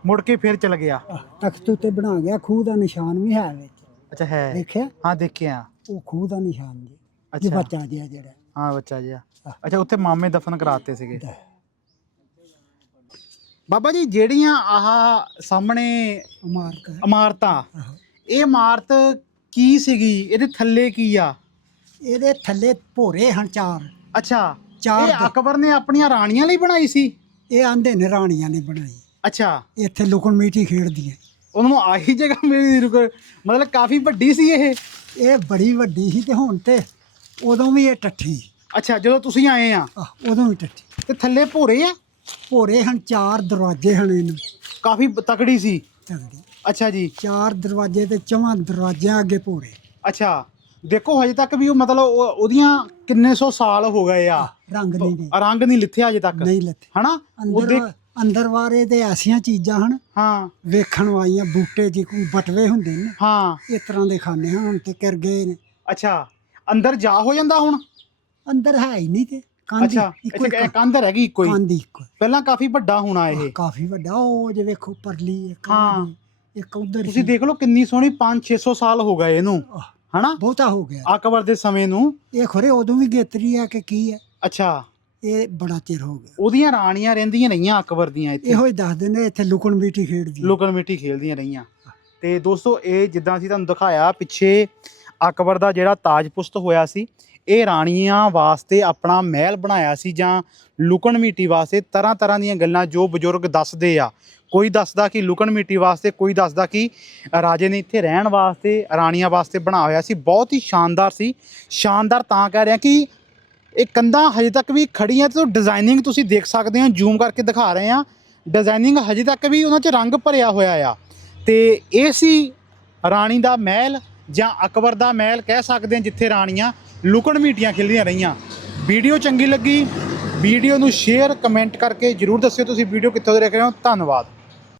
ਮੁੜ ਕੇ ਫਿਰ ਚਲ ਗਿਆ ਆਹ, ਤਖਤ ਉੱਤੇ ਬਣਾ ਗਿਆ ਖੂਹ ਦਾ ਨਿਸ਼ਾਨ ਵੀ ਹੈ ਵਿੱਚ ਅੱਛਾ ਹੈ ਦੇਖਿਆ ਹਾਂ ਦੇਖਿਆ ਉਹ ਖੂਹ ਦਾ ਨਿਸ਼ਾਨ ਜੀ ਅੱਛਾ ਬੱਚਾ ਜਿਹਾ ਜਿਹੜਾ ਹਾਂ ਬੱਚਾ ਜਿਹਾ ਅੱਛਾ ਉੱਥੇ ਮਾਮੇ ਦਫਨ ਕਰਾਤੇ ਸੀਗੇ ਦਾ। ਬਾਬਾ ਜੀ ਜਿਹੜੀਆਂ ਆਹ ਸਾਹਮਣੇ ਇਮਾਰਤਾਂ। ਇਹ ਇਮਾਰਤ ਕੀ ਸੀਗੀ? ਇਹਦੇ ਥੱਲੇ ਕੀ ਆ? ਇਹਦੇ ਥੱਲੇ ਭੋਰੇ ਹਨ ਚਾਰ। ਅੱਛਾ ਚਾਰ ਇਹ ਅਕਬਰ ਨੇ ਆਪਣੀਆਂ ਰਾਣੀਆਂ ਲਈ ਬਣਾਈ ਸੀ? ਇਹ ਆਂਦੇ ਨੇ ਰਾਣੀਆਂ ਨੇ ਬਣਾਈ। ਅੱਛਾ। ਇੱਥੇ ਲੁਕਣ ਮੀਟੀ ਖੇਡਦੀ ਹੈ। ਉਹਨਾਂ ਨੂੰ ਆਹੀ ਜਗ੍ਹਾ ਮਿਲੀ ਰੁਕ ਮਤਲਬ ਕਾਫੀ ਵੱਡੀ ਸੀ ਇਹ? ਇਹ ਬੜੀ ਵੱਡੀ ਸੀ ਤੇ ਹੁਣ ਤੇ ਉਦੋਂ ਵੀ ਇਹ ਟੱਠੀ। ਅੱਛਾ ਜਦੋਂ ਤੁਸੀਂ ਆਏ ਆ। ਉਦੋਂ ਵੀ ਟੱਠੀ। ਤੇ ਥੱਲੇ ਭੋਰੇ ਆ? ਭੋਰੇ ਹਨ ਚਾਰ ਦਰਵਾਜ਼ੇ ਹਨ ਇਹਨੂੰ। ਕਾਫੀ ਤਕੜੀ ਸੀ। ਤਗੜੀ ਅੱਛਾ ਜੀ। ਚਾਰ ਦਰਵਾਜ਼ੇ ਤੇ ਚਵਾਂ ਦਰਵਾਜ਼ਿਆਂ ਅੱਗੇ ਭੋਰੇ। ਅੱਛਾ। ਦੇਖੋ ਹਜੇ ਤੱਕ ਵੀ ਉਹ ਮਤਲਬ ਉਹ- ਉਹਦੀਆਂ ਕਿੰਨੇ ਸੌ ਸਾਲ ਹੋ ਗਏ ਆ। ਰੰਗ ਨਹੀਂ ਨੇ ਰੰਗ ਨਹੀਂ ਲਿੱਥਿਆ ਹਜੇ ਤੱਕ। ਨਹੀਂ ਲੱਥੇ। ਹਨਾ? ਅੰਦਰ ਅੰਦਰ ਵਾਰੇ ਤੇ ਐਸੀਆਂ ਚੀਜ਼ਾਂ ਹਨ। ਹਾਂ। ਵੇਖਣ ਵਾਲੀਆਂ ਬੂਟੇ ਜੀ ਕੋਈ ਬਟਵੇ ਹੁੰਦੇ ਨੇ। ਹਾਂ। ਇਸ ਤਰ੍ਹਾਂ ਦੇ ਖਾਨੇ ਹਨ ਹੁਣ ਤੇ ਕਰ ਗਏ ਨੇ। ਅੱਛਾ। ਅੰਦਰ ਜਾ ਹੋ ਜਾਂਦਾ ਹੁਣ? ਅੰਦਰ ਹੈ ਹੀ ਨਹੀਂ ਤੇ। ਕੰਧ ਅੱਛਾ ਇੱਕੋ ਕੰਧ ਰਹਿ ਗਈ ਇੱਕੋ ਹੀ? ਕੰਧ ਇੱਕੋ ਪਹਿਲਾਂ ਕਾਫੀ ਵੱਡਾ ਹੋਣਾ ਇਹ। ਕਾਫੀ ਵੱਡਾ ਉਹ ਜੇ ਵੇਖੋ ਪਰਲੀ ਇੱਕ ਹਾਂ। ਉਹਦੀ, ਇੱਕ ਉਧਰ ਤੁਸੀਂ ਦੇਖ ਲਓ ਕਿੰਨੀ ਸੋਹਣੀ 5-600 ਸਾਲ ਹੋ ਗਏ ਇਹਨੂੰ। ਹਨਾ? ਬਹੁਤਾ ਹੋ ਗਿਆ। ਅਕਬਰ ਦੇ ਸਮੇਂ ਨੂੰ। ਇਹ ਖਰੇ ਉਦੋਂ ਵੀ ਗੇਤਰੀ ਆ ਕਿ ਕੀ ਹੈ ਅੱਛਾ। ਇਹ ਬੜਾ ਚਿਰ ਹੋ ਗਿਆ। ਉਹਦੀਆਂ ਰਾਣੀਆਂ ਰਹਿੰਦੀਆਂ ਰਹੀਆਂ ਅਕਬਰ ਦੀਆਂ ਇੱਥੇ। ਇਹੋ ਹੀ ਦੱਸਦੇ ਨੇ ਇੱਥੇ ਲੁਕਣ ਮੀਟੀ ਖੇਡਦੀ ਲੁਕਣ ਮਿੱਟੀ ਖੇਲਦੀਆਂ ਰਹੀਆਂ। ਤੇ ਦੋਸਤੋ ਇਹ ਜਿੱਦਾਂ ਅਸੀਂ ਤੁਹਾਨੂੰ ਦਿਖਾਇਆ ਪਿੱਛੇ ਅਕਬਰ ਦਾ ਜਿਹੜਾ ਤਾਜ ਪੁਸ਼ਤ ਹੋਇਆ ਸੀ ਇਹ ਰਾਣੀਆਂ ਵਾਸਤੇ ਆਪਣਾ ਮਹਿਲ ਬਣਾਇਆ ਸੀ ਜਾਂ ਲੁਕਣ ਮੀਟੀ ਵਾਸਤੇ, ਤਰ੍ਹਾਂ ਤਰ੍ਹਾਂ ਦੀਆਂ ਗੱਲਾਂ ਜੋ ਬਜ਼ੁਰਗ ਦੱਸਦੇ ਆ। ਕੋਈ ਦੱਸਦਾ ਕਿ ਲੁਕਣ ਮੀਟੀ ਵਾਸਤੇ, ਕੋਈ ਦੱਸਦਾ ਕਿ ਰਾਜੇ ਨੇ ਇੱਥੇ ਰਹਿਣ ਵਾਸਤੇ, ਰਾਣੀਆਂ ਵਾਸਤੇ ਬਣਾ ਹੋਇਆ ਸੀ। ਬਹੁਤ ਹੀ ਸ਼ਾਨਦਾਰ ਸੀ। ਸ਼ਾਨਦਾਰ ਤਾਂ ਕਹਿ ਰਿਹਾ ਕਿ ਇਹ ਕੰਧਾਂ ਹਜੇ ਤੱਕ ਵੀ ਖੜੀਆਂ ਤੇ ਡਿਜ਼ਾਈਨਿੰਗ ਤੁਸੀਂ ਦੇਖ ਸਕਦੇ ਹੋ, ਜ਼ੂਮ ਕਰਕੇ ਦਿਖਾ ਰਹੇ ਆ ਡਿਜ਼ਾਈਨਿੰਗ ਹਜੇ ਤੱਕ ਵੀ ਉਹਨਾਂ 'ਚ ਰੰਗ ਭਰਿਆ ਹੋਇਆ ਆ। ਤੇ ਇਹ ਸੀ ਰਾਣੀ ਦਾ ਮਹਿਲ ਜਾਂ ਅਕਬਰ ਦਾ ਮਹਿਲ ਕਹਿ ਸਕਦੇ ਹਾਂ, ਜਿੱਥੇ ਰਾਣੀਆਂ ਲੁਕਣ ਮੀਟੀਆਂ ਖੇਲਦੀਆਂ ਰਹੀਆਂ। ਵੀਡੀਓ ਚੰਗੀ ਲੱਗੀ, ਵੀਡੀਓ ਨੂੰ ਸ਼ੇਅਰ, ਕਮੈਂਟ ਕਰਕੇ ਜਰੂਰ ਦੱਸਿਓ ਤੁਸੀਂ ਵੀਡੀਓ ਕਿੱਥੋਂ ਦੇ ਦੇਖ ਰਹੇ ਹੋ। ਧੰਨਵਾਦ।